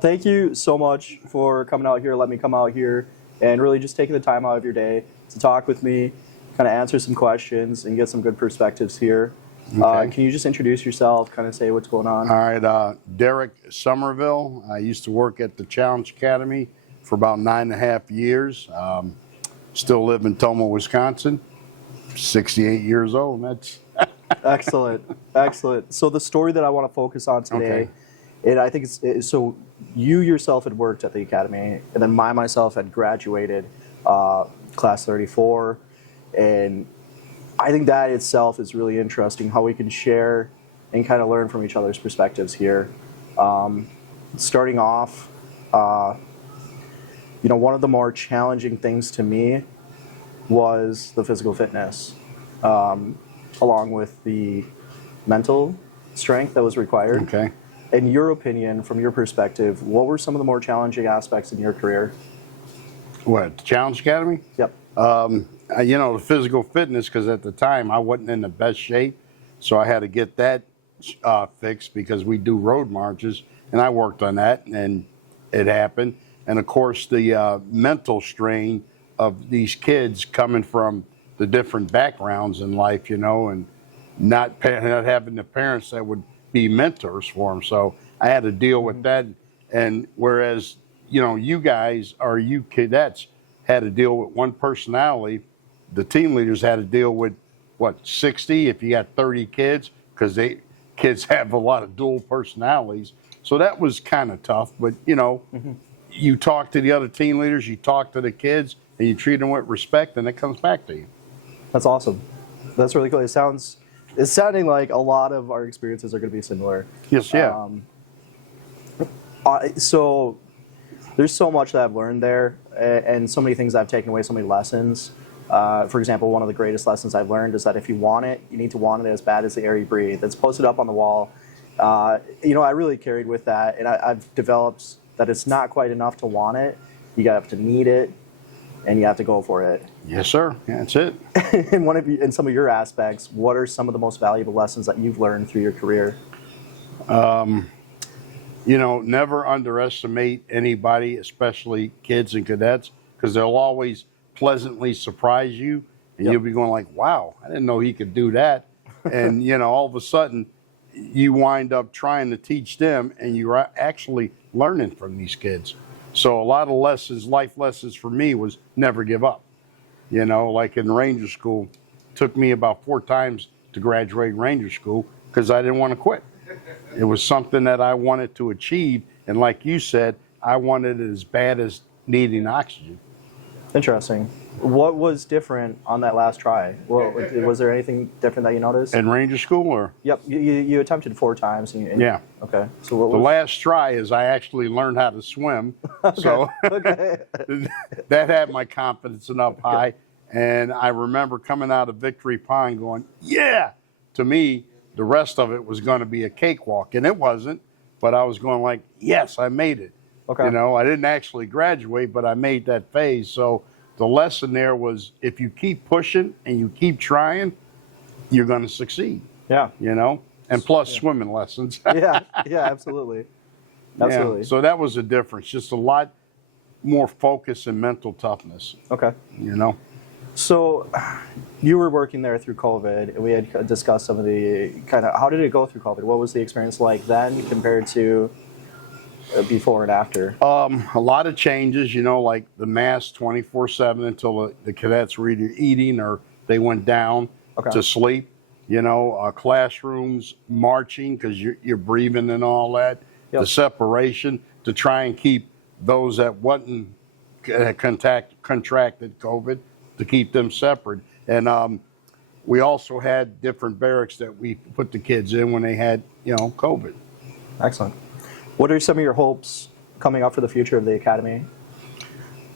Thank you so much for coming out here. Let me come out here and really just taking the time out of your day to talk with me, kind of answer some questions and get some good perspectives here. Okay. Can you just introduce yourself, kind of say what's going on? All right, Derek Somerville. I used to work at the Challenge Academy for about 9.5 years. Still live in Toma, Wisconsin. 68 years old. That's Excellent, excellent. So the story that I want to focus on today, Okay. and I think so you yourself had worked at the academy, and then myself had graduated class 34, and I think that itself is really interesting, how we can share and kind of learn from each other's perspectives here. Starting off, one of the more challenging things to me was the physical fitness, along with the mental strength that was required. okay. In your opinion, from your perspective, what were some of the more challenging aspects in your career? What, the Challenge Academy? Yep. The physical fitness, because at the time I wasn't in the best shape, so I had to get that fixed because we do road marches, and I worked on that, and it happened. And of course, the mental strain of these kids coming from the different backgrounds in life, and not having the parents that would be mentors for them. So I had to deal with that. And whereas, you guys or you cadets had to deal with one personality, the team leaders had to deal with, 60 if you got 30 kids, because kids have a lot of dual personalities. So that was kind of tough. But, you talk to the other team leaders, you talk to the kids, and you treat them with respect, and it comes back to you. That's awesome. That's really cool. It's sounding like a lot of our experiences are going to be similar. Yes, yeah. So there's so much that I've learned there, and so many things I've taken away, so many lessons. For example, one of the greatest lessons I've learned is that if you want it, you need to want it as bad as the air you breathe. It's posted up on the wall. I really carried with that, and I've developed that it's not quite enough to want it. You have to need it, and you have to go for it. Yes, sir. Yeah, that's it. In some of your aspects, what are some of the most valuable lessons that you've learned through your career? Never underestimate anybody, especially kids and cadets, because they'll always pleasantly surprise you, and Yep. you'll be going like, wow, I didn't know he could do that. And, all of a sudden, you wind up trying to teach them, and you're actually learning from these kids. So a lot of life lessons for me was never give up. Like in Ranger School, took me about 4 times to graduate Ranger School because I didn't want to quit. It was something that I wanted to achieve, and like you said, I wanted it as bad as needing oxygen. Interesting. What was different on that last try? Was there anything different that you noticed? In Ranger School, or? Yep, you attempted 4 times. Yeah. Okay. So what The was last try is I actually learned how to swim, so okay. that had my confidence up high. And I remember coming out of Victory Pond going, yeah! To me, the rest of it was going to be a cakewalk, and it wasn't. But I was going like, yes, I made it. Okay. I didn't actually graduate, but I made that phase. So the lesson there was, if you keep pushing and you keep trying, you're going to succeed. Yeah. And plus swimming lessons. Yeah. Absolutely. Absolutely. Yeah. So that was a difference. Just a lot more focus and mental toughness. Okay. You know. So you were working there through COVID, and we had discussed some of the kind of, how did it go through COVID? What was the experience like then compared to before and after? A lot of changes, like the mask 24/7 until the cadets were either eating or they went down to sleep. Classrooms marching because you're breathing and all that. Yep. The separation to try and keep those that wasn't contracted COVID, to keep them separate. And we also had different barracks that we put the kids in when they had, COVID. Excellent. What are some of your hopes coming up for the future of the Academy?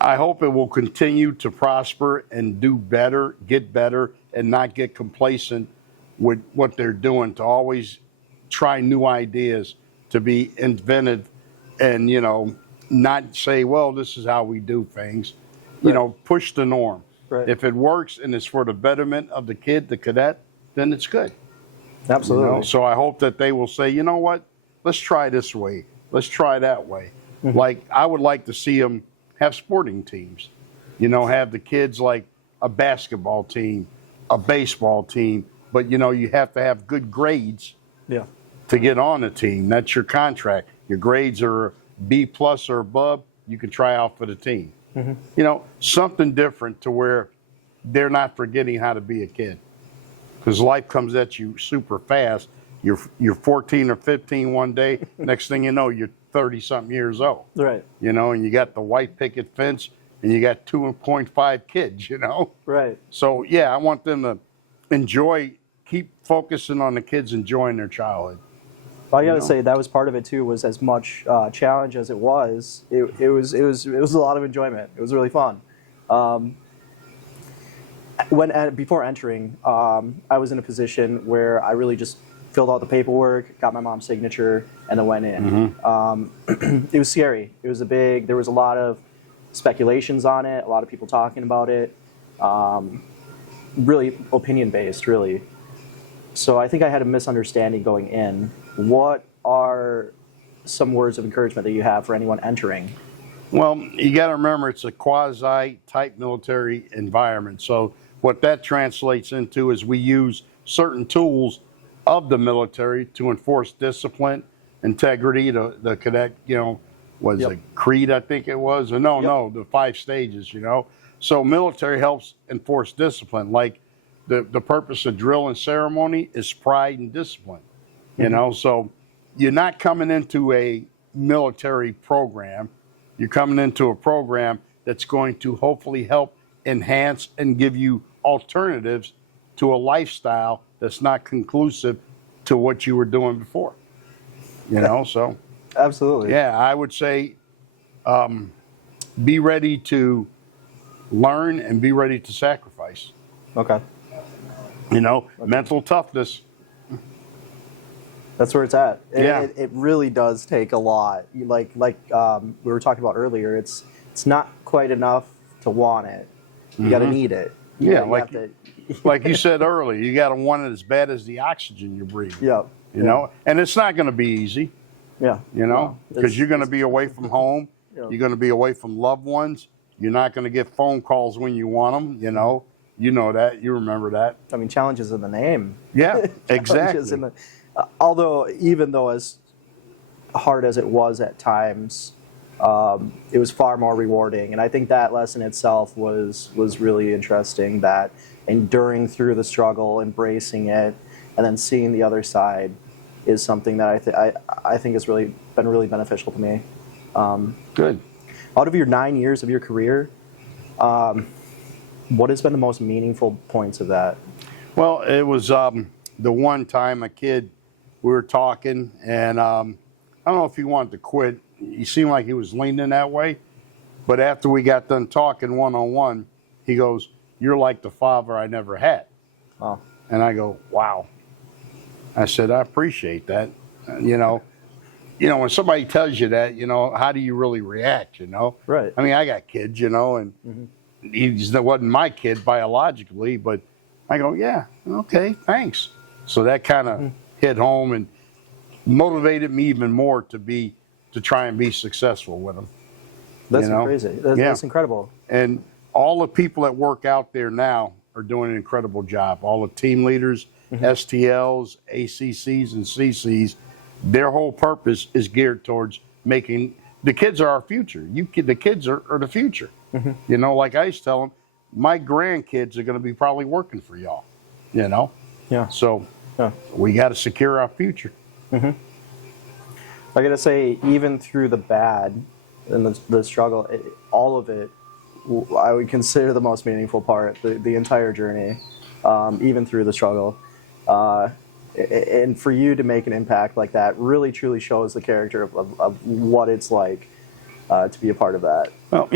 I hope it will continue to prosper and do better, get better, and not get complacent with what they're doing, to always try new ideas, to be inventive and, not say, well, this is how we do things. Right. Push the norm. Right. If it works and it's for the betterment of the kid, the cadet, then it's good. Absolutely. So I hope that they will say, you know what, let's try this way. Let's try that way. Like, I would like to see them have sporting teams, have the kids like a basketball team, a baseball team, but you have to have good grades Yeah. to get on a team. That's your contract. Your grades are B plus or above, you can try out for the team. Something different to where they're not forgetting how to be a kid, because life comes at you super fast. You're 14 or 15 one day, next thing you know, you're 30 something years old. Right. And you got the white picket fence and you got 2.5 kids. Right. So yeah, I want them to keep focusing on the kids enjoying their childhood. I got to say that was part of it too. Was as much challenge as it was. It was a lot of enjoyment. It was really fun. Before entering, I was in a position where I really just filled out the paperwork, got my mom's signature, and then went in. It was scary. There was a lot of speculations on it, a lot of people talking about it, really opinion-based, really. So I think I had a misunderstanding going in. What are some words of encouragement that you have for anyone entering? Well, you got to remember it's a quasi-type military environment. So what that translates into is we use certain tools of the military to enforce discipline, integrity, the cadet, was Yep. it Creed, I think it was? Or no, the 5 stages, So military helps enforce discipline. Like the purpose of drill and ceremony is pride and discipline, So you're not coming into a military program. You're coming into a program that's going to hopefully help enhance and give you alternatives to a lifestyle that's not conclusive to what you were doing before. So Absolutely. yeah, I would say be ready to learn and be ready to sacrifice. Okay. Mental toughness. That's where it's at. Yeah. It really does take a lot. Like we were talking about earlier, it's not quite enough to want it. You got to need it. Yeah, You have to- like you said earlier, you got to want it as bad as the oxygen you're breathing. Yeah. And it's not going to be easy. Yeah. Because you're going to be away from home. Yeah. You're going to be away from loved ones. You're not going to get phone calls when you want them. You know that. You remember that. I mean, challenges in the name. Yeah, exactly. Challenges in the, although, even though as hard as it was at times, it was far more rewarding. And I think that lesson itself was really interesting, that enduring through the struggle, embracing it, and then seeing the other side is something that I think has really been really beneficial to me. Good. Out of your 9 years of your career, what has been the most meaningful points of that? Well, it was the one time a kid, we were talking, and I don't know if he wanted to quit. He seemed like he was leaning that way. But after we got done talking one-on-one, he goes, "You're like the father I never had." Oh. And I go, "Wow." I said, "I appreciate that." When somebody tells you that, how do you really react, Right. I mean, I got kids, and he wasn't my kid biologically, but I go, "Yeah, okay, thanks." So that kind of hit home and motivated me even more to try and be successful with him. That's crazy. That's incredible. And all the people that work out there now are doing an incredible job. All the team leaders, STLs, ACCs, and CCs, their whole purpose is geared towards making the kids are our future. The kids are the future. Like I used to tell them, my grandkids are going to be probably working for y'all. Yeah. So Yeah. we got to secure our future. I gotta say, even through the bad and the struggle, all of it, I would consider the most meaningful part. The entire journey, even through the struggle, and for you to make an impact like that really truly shows the character of what it's like to be a part of that. Well,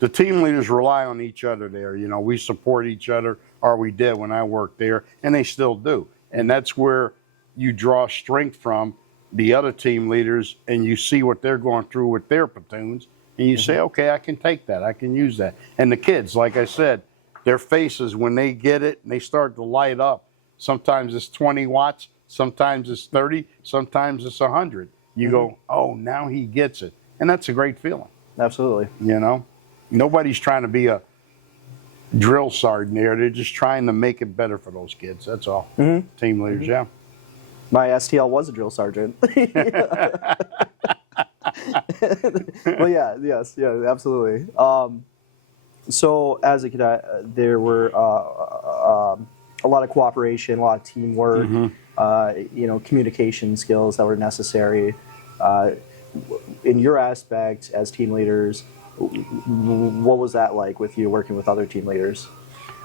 the team leaders rely on each other there. We support each other, or we did when I worked there, and they still do. And that's where you draw strength from the other team leaders, and you see what they're going through with their platoons, and you say, okay, I can take that. I can use that. And the kids, like I said, their faces, when they get it and they start to light up, sometimes it's 20 watts, sometimes it's 30, sometimes it's 100. you go, oh, now he gets it. And that's a great feeling, Absolutely. you know? Nobody's trying to be a drill sergeant there. They're just trying to make it better for those kids. That's all. Team leaders, yeah. My STL was a drill sergeant. Well, yeah, absolutely. So as a cadet, there were a lot of cooperation, a lot of teamwork, communication skills that were necessary. In your aspect as team leaders, what was that like with you working with other team leaders?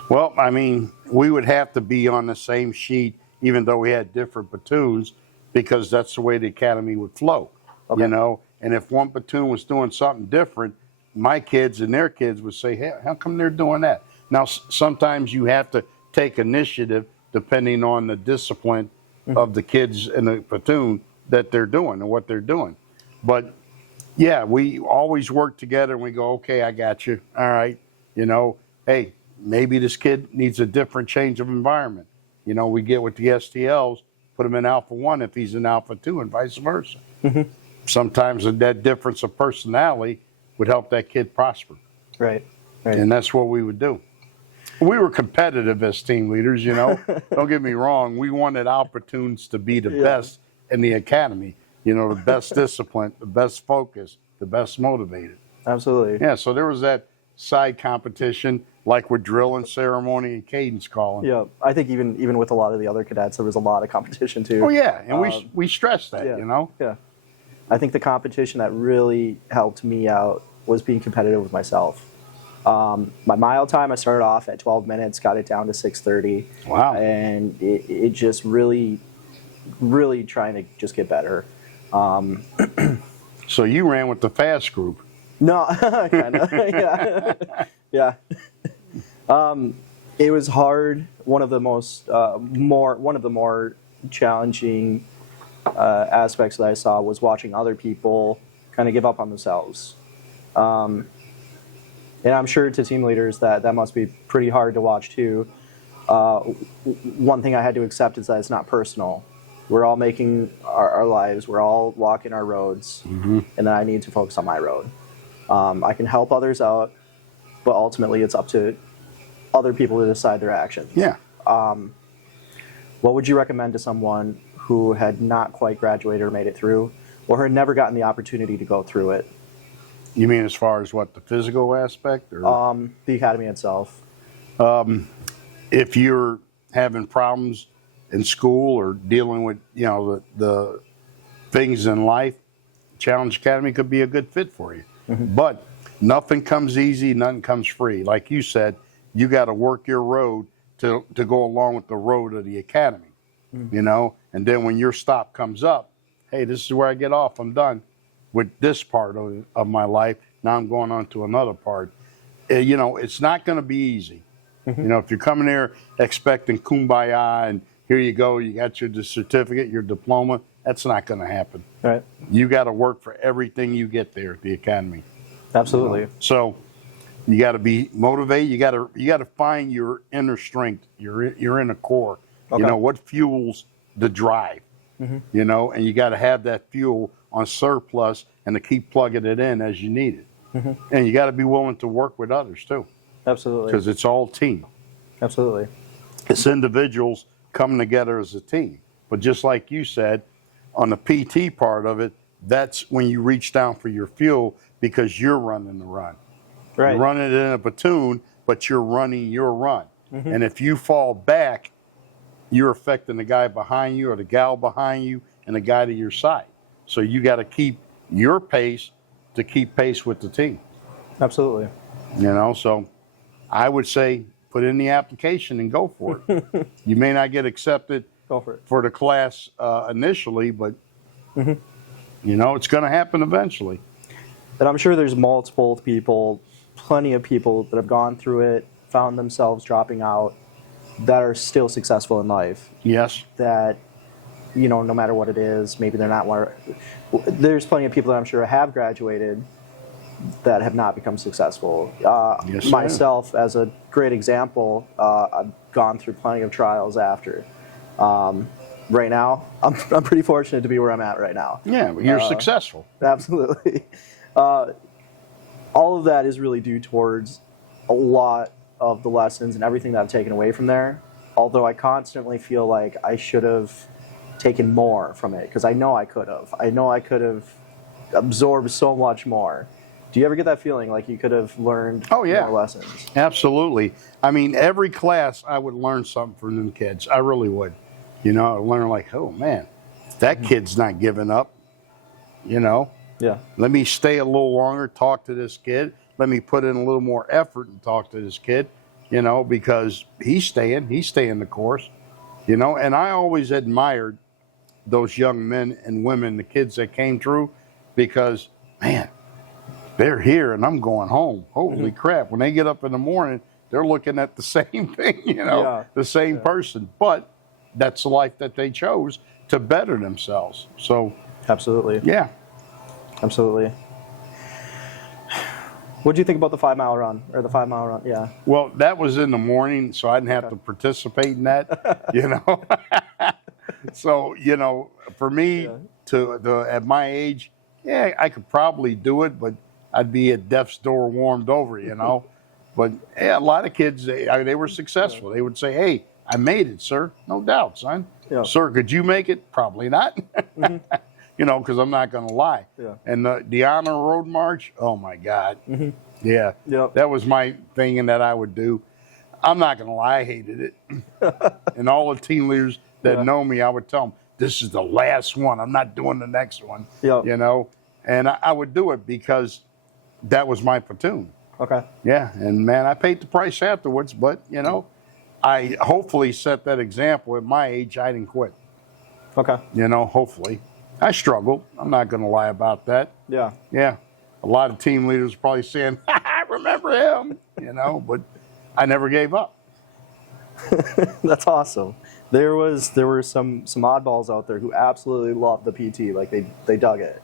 Well, I mean, we would have to be on the same sheet, even though we had different platoons, because that's the way the academy would flow, Okay. you know? And if one platoon was doing something different, my kids and their kids would say, hey, how come they're doing that? Now, sometimes you have to take initiative depending on the discipline of the kids in the platoon that they're doing and what they're doing. But yeah, we always work together and we go, okay, I got you. All right. You know, hey, maybe this kid needs a different change of environment. You know, we get with the STLs, put him in Alpha 1 if he's in Alpha 2 and vice versa. Sometimes that difference of personality would help that kid prosper. Right. And that's what we would do. We were competitive as team leaders, you know. Don't get me wrong. We wanted our platoons to be the best in the academy. You know, the best disciplined, the best focused, the best motivated. Absolutely. Yeah, so there was that side competition, like with drill and ceremony and cadence calling. Yeah, I think even with a lot of the other cadets, there was a lot of competition too. Oh yeah, and we stressed that, Yeah. you know. Yeah, I think the competition that really helped me out was being competitive with myself. My mile time, I started off at 12 minutes, got it down to 6:30. Wow. And it just really trying to just get better. So you ran with the fast group. No, kind of. Yeah. It was hard. One of the more challenging aspects that I saw was watching other people kind of give up on themselves. And I'm sure to team leaders that must be pretty hard to watch too. One thing I had to accept is that it's not personal. We're all making our lives. We're all walking our roads, and then I need to focus on my road. I can help others out, but ultimately it's up to other people to decide their actions. Yeah. What would you recommend to someone who had not quite graduated or made it through, or had never gotten the opportunity to go through it? You mean as far as what, the physical aspect? Or? The academy itself. If you're having problems in school or dealing with, you know, the things in life, Challenge Academy could be a good fit for you. But nothing comes easy, nothing comes free. Like you said, you got to work your road to go along with the road of the academy, you know? And then when your stop comes up, hey, this is where I get off. I'm done with this part of my life. Now I'm going on to another part. You know, it's not going to be easy. You know, if you're coming here expecting kumbaya and here you go, you got your certificate, your diploma, that's not going to happen. Right. You got to work for everything you get there at the academy. Absolutely. You know? So you got to be motivated. You got to find your inner strength, your inner core. Okay. You know, what fuels the drive, you know, and you got to have that fuel on surplus and to keep plugging it in as you need it. And you got to be willing to work with others too. Absolutely. Because it's all team. Absolutely. It's individuals coming together as a team. But just like you said, on the PT part of it, that's when you reach down for your fuel because you're running the run. Right. You're running it in a platoon, but you're running your run. And if you fall back, you're affecting the guy behind you or the gal behind you and the guy to your side. So you got to keep your pace to keep pace with the team. Absolutely. You know, so I would say put in the application and go for it. You may not get accepted Go for it. for the class initially, but you know, it's going to happen eventually. And I'm sure there's multiple people, plenty of people that have gone through it, found themselves dropping out, that are still successful in life. Yes. That, you know, no matter what it is, maybe they're not where. There's plenty of people that I'm sure have graduated that have not become successful. Yes, sir. Myself, as a great example, I've gone through plenty of trials after. right now, I'm pretty fortunate to be where I'm at right now. Yeah, but you're successful. Absolutely. All of that is really due towards a lot of the lessons and everything that I've taken away from there. Although I constantly feel like I should have taken more from it, because I know I could have. I know I could have absorbed so much more. Do you ever get that feeling like you could have learned more lessons? Absolutely. I mean, every class I would learn something from them kids. I really would. You know, I learn like, oh man, that kid's not giving up. You know, let me stay a little longer, talk to this kid. Let me put in a little more effort and talk to this kid, you know, because he's staying the course, you know. And I always admired those young men and women, the kids that came through, because, man, they're here and I'm going home. Holy crap. When they get up in the morning, they're looking at the same thing, you know, the same person. But that's the life that they chose to better themselves. So, absolutely. Yeah. Absolutely. What did you think about the 5 mile run, or the 5 mile run? Yeah. Well, that was in the morning, so I didn't have to participate in that, you know. So, you know, for me at my age, I could probably do it, but I'd be at death's door warmed over, you know. But a lot of kids, they were successful. They would say, hey, I made it, sir. No doubt, son. Yeah. Sir, could you make it? Probably not. You know, because I'm not going to lie. Yeah. And the honor road march, oh, my God. Yeah. Yep. That was my thing and that I would do. I'm not going to lie, I hated it. And all the team leaders that know me, I would tell them, this is the last one. I'm not doing the next one. Yep. You know, and I would do it because that was my platoon. Okay. Yeah, and man, I paid the price afterwards, but, you know, I hopefully set that example. At my age, I didn't quit. Okay. You know, hopefully. I struggled. I'm not going to lie about that. Yeah. Yeah. A lot of team leaders probably saying, I remember him, you know, but I never gave up. That's awesome. There were some oddballs out there who absolutely loved the PT, like they dug it.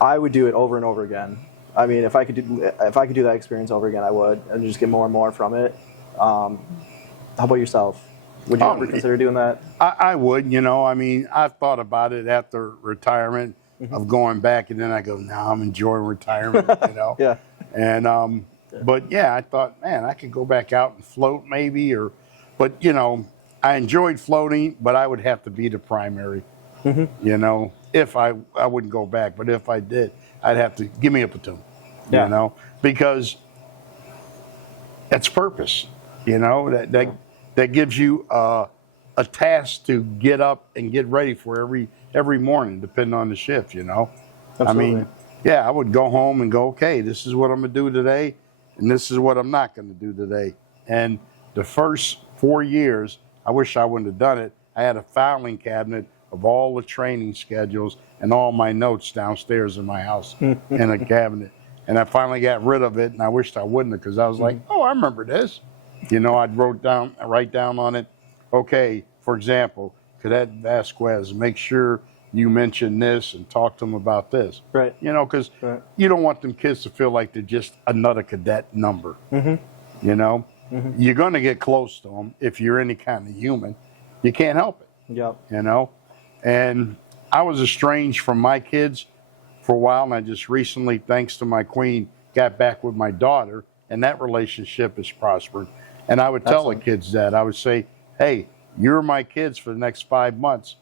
I would do it over and over again. I mean, if I could do that experience over again, I would, and just get more and more from it. How about yourself? Would you ever consider doing that? I would, you know. I mean, I've thought about it after retirement of going back, and then I go, no, I'm enjoying retirement, you know. Yeah. And but yeah, I thought, man, I could go back out and float maybe, but you know, I enjoyed floating, but I would have to be the primary, you know. If I wouldn't go back, but if I did, I'd have to give me a platoon, you know, because that's purpose, you know, that gives you a task to get up and get ready for every morning, depending on the shift, you know. Absolutely. I mean, yeah, I would go home and go, okay, this is what I'm going to do today, and this is what I'm not going to do today. And the first 4 years, I wish I wouldn't have done it. I had a filing cabinet of all the training schedules and all my notes downstairs in my house in a cabinet. And I finally got rid of it, and I wished I wouldn't have, because I was like, oh, I remember this. You know, I'd write down on it, okay, for example, Cadet Vasquez, make sure you mention this and talk to them about this. Right. You know, because you don't want them kids to feel like they're just another cadet number. You know, you're going to get close to them if you're any kind of human. You can't help it. Yep. You know, and I was estranged from my kids for a while, and I just recently, thanks to my queen, got back with my daughter, and that relationship has prospered. And I would tell the kids that. I would say, hey, you're my kids for the next 5 months.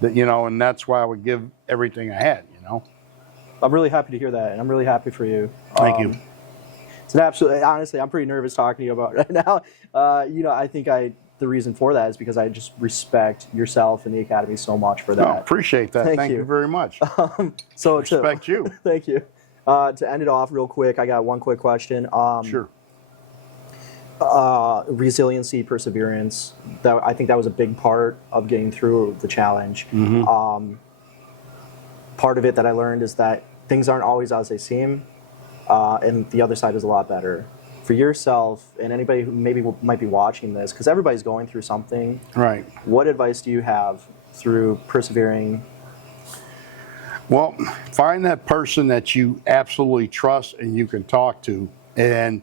That, you know, and that's why I would give everything I had, you know. I'm really happy to hear that, and I'm really happy for you. Thank you. It's an absolute, honestly, I'm pretty nervous talking to you about it right now. You know, I think the reason for that is because I just respect yourself and the Academy so much for that. Oh, appreciate that. Thank you very much. Respect you. Thank you. To end it off real quick, I got one quick question. Sure. Resiliency, perseverance. I think that was a big part of getting through the challenge. Part of it that I learned is that things aren't always as they seem, and the other side is a lot better. For yourself and anybody who maybe might be watching this, because everybody's going through something. Right. What advice do you have through persevering? Well, find that person that you absolutely trust and you can talk to, and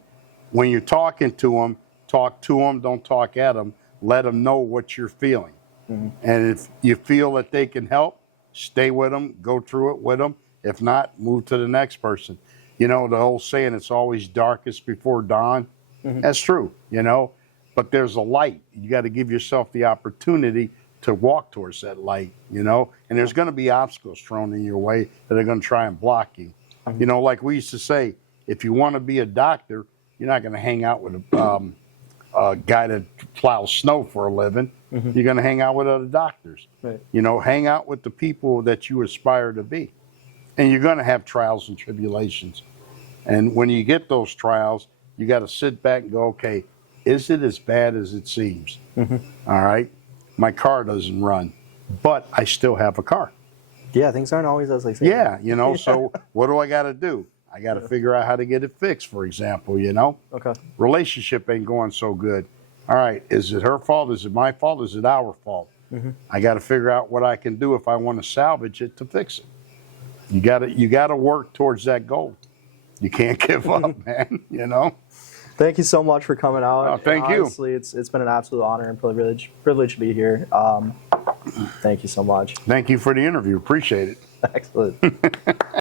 when you're talking to them, talk to them, don't talk at them. Let them know what you're feeling. And if you feel that they can help, stay with them, go through it with them. If not, move to the next person. You know, the whole saying, it's always darkest before dawn. That's true, you know, but there's a light. You got to give yourself the opportunity to walk towards that light, you know, and there's going to be obstacles thrown in your way that are going to try and block you. You know, like we used to say, if you want to be a doctor, you're not going to hang out with a guy that plows snow for a living. You're going to hang out with other doctors. Right. You know, hang out with the people that you aspire to be. And you're going to have trials and tribulations. And when you get those trials, you got to sit back and go, okay, is it as bad as it seems? All right. My car doesn't run, but I still have a car. Yeah, things aren't always as they seem. Yeah, you know, so what do I got to do? I got to figure out how to get it fixed, for example, you know? Okay. Relationship ain't going so good. All right, is it her fault? Is it my fault? Is it our fault? I got to figure out what I can do if I want to salvage it to fix it. You got to work towards that goal. You can't give up, man, you know? Thank you so much for coming out. Oh, thank you. Honestly, it's been an absolute honor and privilege to be here. Thank you so much. Thank you for the interview. Appreciate it. Excellent.